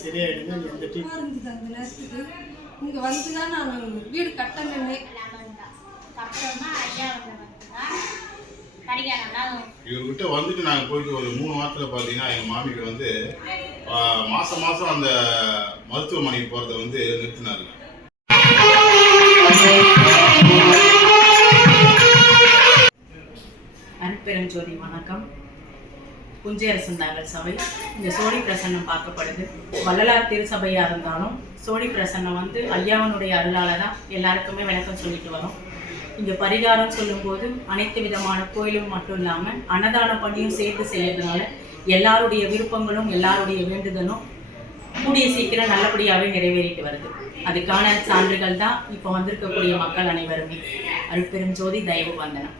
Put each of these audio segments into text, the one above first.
சரியாயிடுங்க எந்த டீ சும்மா இருந்தது அந்த நேரத்துக்கு இங்கே வந்து தான் நான் வீடு கட்டணுன்னே அப்புறமா ஐயா இவர்கிட்ட வந்துட்டு நாங்கள் போயிட்டு ஒரு மூணு வாரத்தில் பார்த்தீங்கன்னா எங்கள் மாமிக்கு வந்து மாசம் மாதம் அந்த மருத்துவமனைக்கு போகிறத வந்து நிறுத்தினாருங்க அன்பெருஞ்சோதி வணக்கம். குஞ்சரசன் நகர் சபை. இந்த சோழி பிரசன்னம் பார்க்கப்படுது. வள்ளலார் திருச்சபையாக இருந்தாலும் சோழி பிரசன்னம் வந்து ஐயாவனுடைய அருளால் தான் எல்லாருக்குமே விளக்கம் சொல்லிட்டு வரோம். இங்கே பரிகாரம் சொல்லும்போது அனைத்து விதமான கோயிலும் மட்டும் இல்லாமல் அன்னதான பணியும் சேர்த்து செய்யறதுனால எல்லாருடைய விருப்பங்களும் எல்லாருடைய வேண்டுதலும் கூடிய சீக்கிரம் நல்லபடியாகவே நிறைவேறிட்டு வருது. அதுக்கான சான்றுகள் தான் இப்போ வந்திருக்கக்கூடிய மக்கள் அனைவருமே. அருட்பெருஞ்சோதி தயவு வந்தனம்.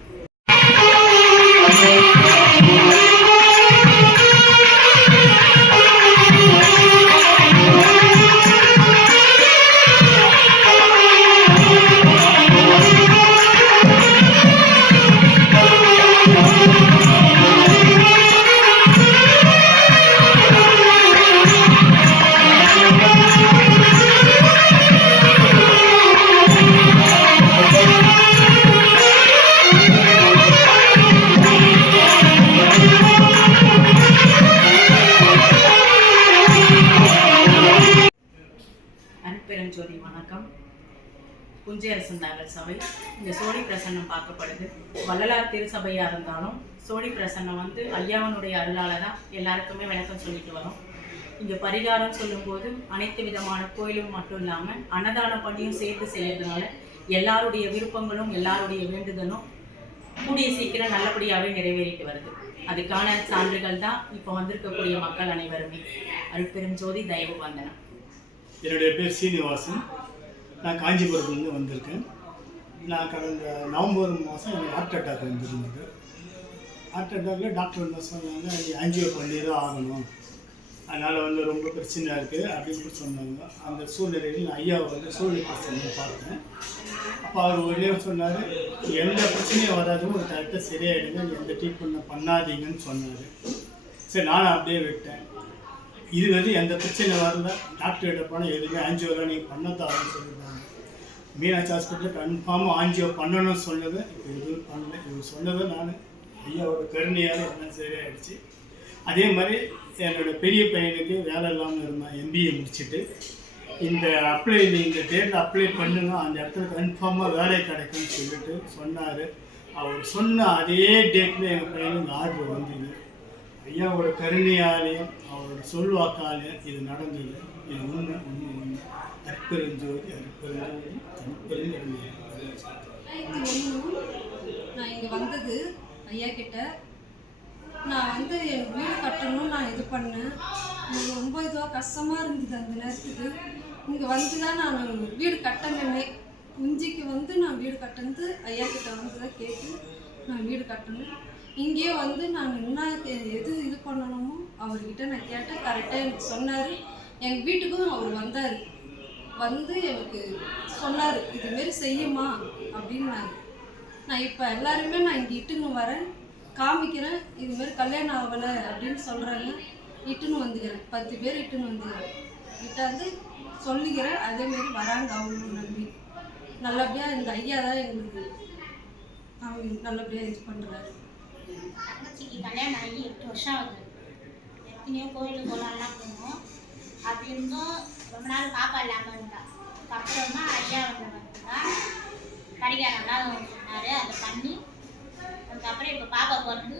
குஞ்சரசன் நகர் சபை இந்த சோழி பிரசன்னம் பார்க்கப்படுது. வள்ளலார் திருச்சபையாக இருந்தாலும் சோழி பிரசன்னம் வந்து ஐயாவனுடைய அருளால தான் எல்லாருக்குமே விளக்கம் சொல்லிட்டு வரோம். இங்கே பரிகாரம் சொல்லும்போது அனைத்து விதமான கோயிலும் மட்டும் இல்லாமல் அன்னதான பணியும் சேர்த்து செய்யறதுனால எல்லாருடைய விருப்பங்களும் எல்லாருடைய வேண்டுதலும் கூடிய சீக்கிரம் நல்லபடியாகவே நிறைவேறிட்டு வருது. அதுக்கான சான்றுகள் தான் இப்போ வந்திருக்கக்கூடிய மக்கள் அனைவருமே. அருட்பெருஞ்சோதி தயவு வந்தனம். என்னுடைய பேர் சீனிவாசன். நான் காஞ்சிபுரத்துலேருந்து வந்திருக்கேன். நான் கடந்த நவம்பர் மாதம் எனக்கு ஹார்ட் அட்டாக் வந்துருந்தது. ஹார்ட் அட்டாக்கில் டாக்டர் வந்து சொன்னாங்க நீ பண்ணி தான் ஆகணும். அதனால் வந்து ரொம்ப பிரச்சனையாக இருக்குது அப்படின்னு சொன்னாங்க. அந்த சூழ்நிலையில் நான் ஐயாவை வந்து சூழ்நிலை பிரச்சனை பார்த்தேன். அப்போ அவர் ஒரே சொன்னார் எந்த பிரச்சனையும் வராதும் ஒரு கரெக்டாக சரியாயிடுங்க. எந்த ட்ரீட்மெண்ட் பண்ணாதீங்கன்னு சொன்னார். சரி நானும் அப்படியே விட்டேன். இது வந்து எந்த பிரச்சனை வரல. டாக்டர்கிட்ட போனால் எதுவுமே ஆஞ்சியோலாம் நீங்கள் பண்ணத்தாருன்னு சொல்லியிருந்தாங்க. மீனாட்சி ஹாஸ்பிட்டலில் கன்ஃபார்மாக ஆன்ஜியோ பண்ணணும்னு சொன்னது இப்போ எதுவும் பண்ணல. இவர் சொன்னதை நான் ஐயாவோட கருணையால் எல்லாம் சரியாயிடுச்சு. அதே மாதிரி என்னோட பெரிய பையனுக்கு வேலை இல்லாமல் இருந்தான். எம்பிஏ முடிச்சுட்டு. இந்த அப்ளை இந்த டேட்டில் அப்ளை பண்ணுங்க அந்த இடத்துல கன்ஃபார்மாக வேலை கிடைக்கும்னு சொல்லிட்டு சொன்னார். அவர் சொன்ன அதே டேட்டில் எங்கள் பையனுக்கு ஆர்டர் வந்தது. ஐயாவோட கருணையாலையும் அவரோட சொல்வாக்காலையும் இது நடந்தது. இது உண்மை உண்மை உண்மை. அற்பெருஞ்சோதி அற்பெருஞ்சோதி நான் இங்கே வந்தது ஐயா கிட்ட. நான் வந்து எனக்கு வீடு கட்டணும்னு நான் இது பண்ணேன். எனக்கு ரொம்ப இதுவாக கஷ்டமாக இருந்தது அந்த நேரத்துக்கு. இங்கே வந்து தான் நான் வீடு கட்டணுமே குஞ்சிக்கு வந்து நான் வீடு கட்டினது ஐயா கிட்ட வந்து தான் கேட்டு நான் வீடு கட்டணும். இங்கேயே வந்து நான் என்ன எது இது பண்ணணுமோ அவர்கிட்ட நான் கேட்டேன். கரெக்டாக எனக்கு சொன்னார். எங்கள் வீட்டுக்கும் அவர் வந்தார். வந்து எனக்கு சொன்னார் இதுமாரி செய்யுமா அப்படின்னாரு. நான் இப்போ எல்லாருமே நான் இங்கே இட்டுன்னு வரேன். காமிக்கிறேன் இதுமாரி கல்யாணம் ஆகலை அப்படின்னு சொல்கிறாங்க இட்டுன்னு வந்துக்கிறேன். பத்து பேர் இட்டுன்னு வந்துக்கிறேன். இட்டாந்து சொல்லிக்கிறேன் அதேமாரி வராங்க அவங்களும் நம்பி. நல்லபடியாக இந்த ஐயா தான் எங்களுக்கு அவங்க நல்லபடியாக இது பண்ணுறாரு தங்கச்சிக்கு கல்யாணம் ஆகி எட்டு வருஷம் ஆகுது. எத்தனையோ கோயிலுக்கு போகலாம்லாம் போனோம். அப்படி இருந்தும் ரொம்ப நாள் பாப்பா இல்லாமல் இருந்தா. அப்புறமா ஐயா வந்தவங்க கடிகாரம்லாம் சொன்னார். அதை பண்ணி அதுக்கப்புறம் இப்போ பாப்பா பிறந்து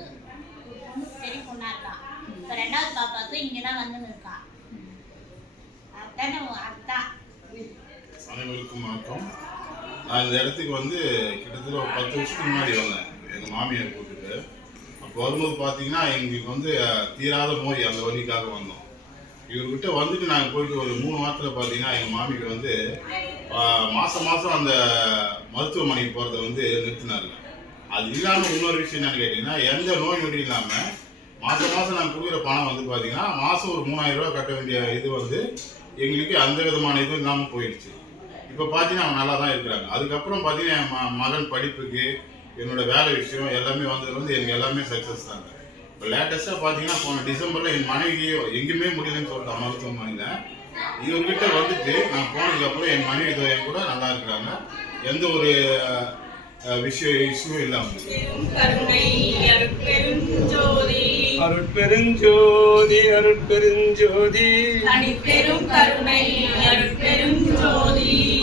பொண்ணு பெரிய பொண்ணாக இருக்கா. இப்போ ரெண்டாவது பாப்பாவுக்கு இங்கே தான் வந்து இருக்கா. அதுதானே அதுதான். அனைவருக்கும் வணக்கம். நான் இந்த இடத்துக்கு வந்து கிட்டத்தட்ட ஒரு பத்து வருஷத்துக்கு முன்னாடி வந்தேன். எங்கள் மாமியார் போட்டு வரும்போது பார்த்தீங்கன்னா எங்களுக்கு வந்து தீராத நோய் அந்த வழிக்காக வந்தோம். இவர்கிட்ட வந்துட்டு நாங்கள் போயிட்டு ஒரு மூணு வாரத்தில் பார்த்தீங்கன்னா எங்கள் மாமிக்கு வந்து மாதம் மாதம் அந்த மருத்துவமனைக்கு போகிறத வந்து நிறுத்தினாருங்க அது இல்லாமல் இன்னொரு விஷயம் என்னன்னு கேட்டிங்கன்னா எந்த நோய் நொடி இல்லாமல் மாதம் மாதம் நாங்கள் கொடுக்குற பணம் வந்து பார்த்தீங்கன்னா மாதம் ஒரு மூணாயிரம் ரூபாய் கட்ட வேண்டிய இது வந்து எங்களுக்கு அந்த விதமான இதுவும் இல்லாமல் போயிடுச்சு. இப்போ பார்த்தீங்கன்னா அவங்க நல்லா தான் இருக்கிறாங்க. அதுக்கப்புறம் பார்த்தீங்கன்னா என் மகன் படிப்புக்கு என்னோட வேலை விஷயம் எல்லாமே வந்தது வந்து எனக்கு எல்லாமே சக்ஸஸ் தாங்க இப்போ லேட்டஸ்ட்டாக பார்த்தீங்கன்னா போன டிசம்பரில் என் மனைவியோ எங்கேயுமே முடியலன்னு சொல்லிட்டான் மருத்துவமனையில் இவர்கிட்ட வந்துட்டு நான் போனதுக்கப்புறம் என் மனைவி என் கூட நல்லா இருக்கிறாங்க. எந்த ஒரு விஷயம் இஷ்யூவும் இல்லாமல் அருட்பெருஞ்சோதி அருட்பெருஞ்சோதி. தனிப்பெரும் கருணை அருட்பெருஞ்சோதி.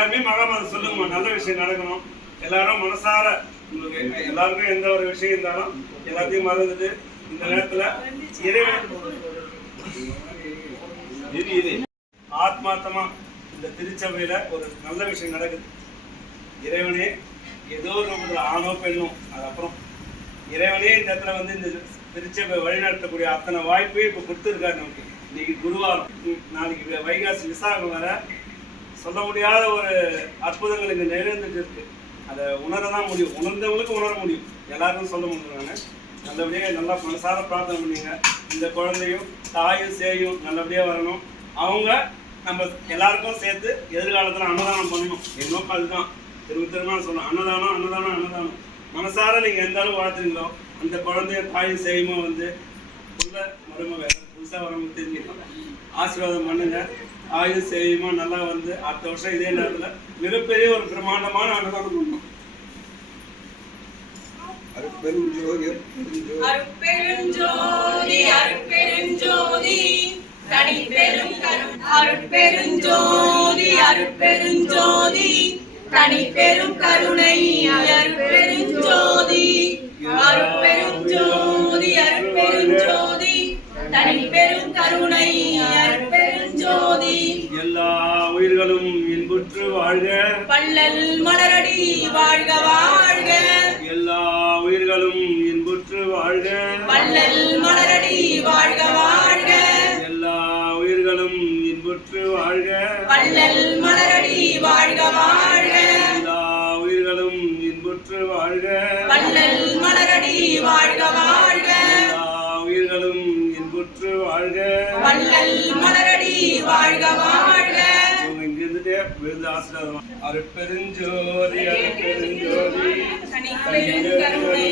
எல்லாருமே மகாபாரதம் சொல்லுங்கம்மா நல்ல விஷயம் நடக்கணும். எல்லாரும் மனசார உங்களுக்கு எல்லாருக்கும் எந்த ஒரு விஷயம் இருந்தாலும் எல்லாத்தையும் மறந்துட்டு இந்த நேரத்துல இறைவன் ஆத்மார்த்தமா இந்த திருச்சபையில ஒரு நல்ல விஷயம் நடக்குது. இறைவனே ஏதோ ஒரு ஆணோ பெண்ணோ அது அப்புறம் இறைவனே இந்த இடத்துல வந்து இந்த திருச்சபை வழிநடத்தக்கூடிய அத்தனை வாய்ப்பையும் இப்போ கொடுத்துருக்காரு நமக்கு. இன்னைக்கு குருவாரம் நாளைக்கு வைகாசி விசாகம் வர சொல்ல முடியாத ஒரு அற்புதங்கள் இங்கே நிகழ்ந்துட்டு இருக்கு அதை உணர தான் முடியும். உணர்ந்தவங்களுக்கு உணர முடியும். எல்லாருக்கும் சொல்ல முடியும் நான். நல்லபடியாக நல்லா மனசார பிரார்த்தனை பண்ணிங்க. இந்த குழந்தையும் தாயும் சேயும் நல்லபடியாக வரணும். அவங்க நம்ம எல்லாருக்கும் சேர்த்து எதிர்காலத்தில் அன்னதானம் பண்ணணும். என் நோக்கம் அதுதான். திரும்ப திரும்ப நான் அன்னதானம் அன்னதானம் அன்னதானம். மனசார நீங்கள் எந்த அளவு வாழ்த்துறீங்களோ அந்த குழந்தைய தாயும் சேயுமா வந்து உள்ள மருமக புதுசாக வரவங்க தெரிஞ்சுக்கலாம் ஆசீர்வாதம் பண்ணுங்க. ஆயுள் சேவியமா? நல்லா வந்து அடுத்த வருஷம் இதே நேரத்தில் மிகப்பெரிய ஒரு பிரம்மாண்டமான அன்னதானம் பண்ணணும் அருட்பெருஞ்சோதி அருட்பெருஞ்சோதி தனிப்பெரும் கரு- அருட்பெருஞ்சோதி அருட்பெருஞ்சோதி தனிப்பெரும் கருணை. இன்புற்று வாழ்க. வள்ளல் மலரடி வாழ்க வாழ்க. எல்லா உயிர்களும் இன்புற்று வாழ்க. வள்ளல் மலரடி வாழ்க வாழ்க. எல்லா உயிர்களும் இன்புற்று வாழ்க. வள்ளல் மலரடி வாழ்க வாழ்க. எல்லா உயிர்களும் இன்புற்று வாழ்க. வள்ளல் மலரடி வாழ்க வாழ்க. இவங்க இங்க இருந்துட்டே விழுந்து ஆசீர்வாதம் அருட்பெருஞ்சோதி அருட்பெருஞ்சோதி தனிப்பெரும் கருணை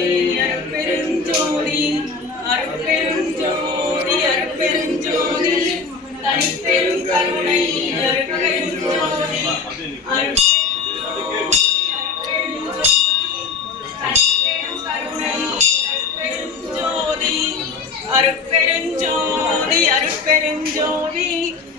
அருட்பெருஞ்சோதி அருட்பெருஞ்சோதி அருட்பெருஞ்சோதி தனிப்பெரும் கருணை அருட்பெருஞ்சோதி அருட் அருட்பெருஞ்சோதி அருட்பெருஞ்சோதி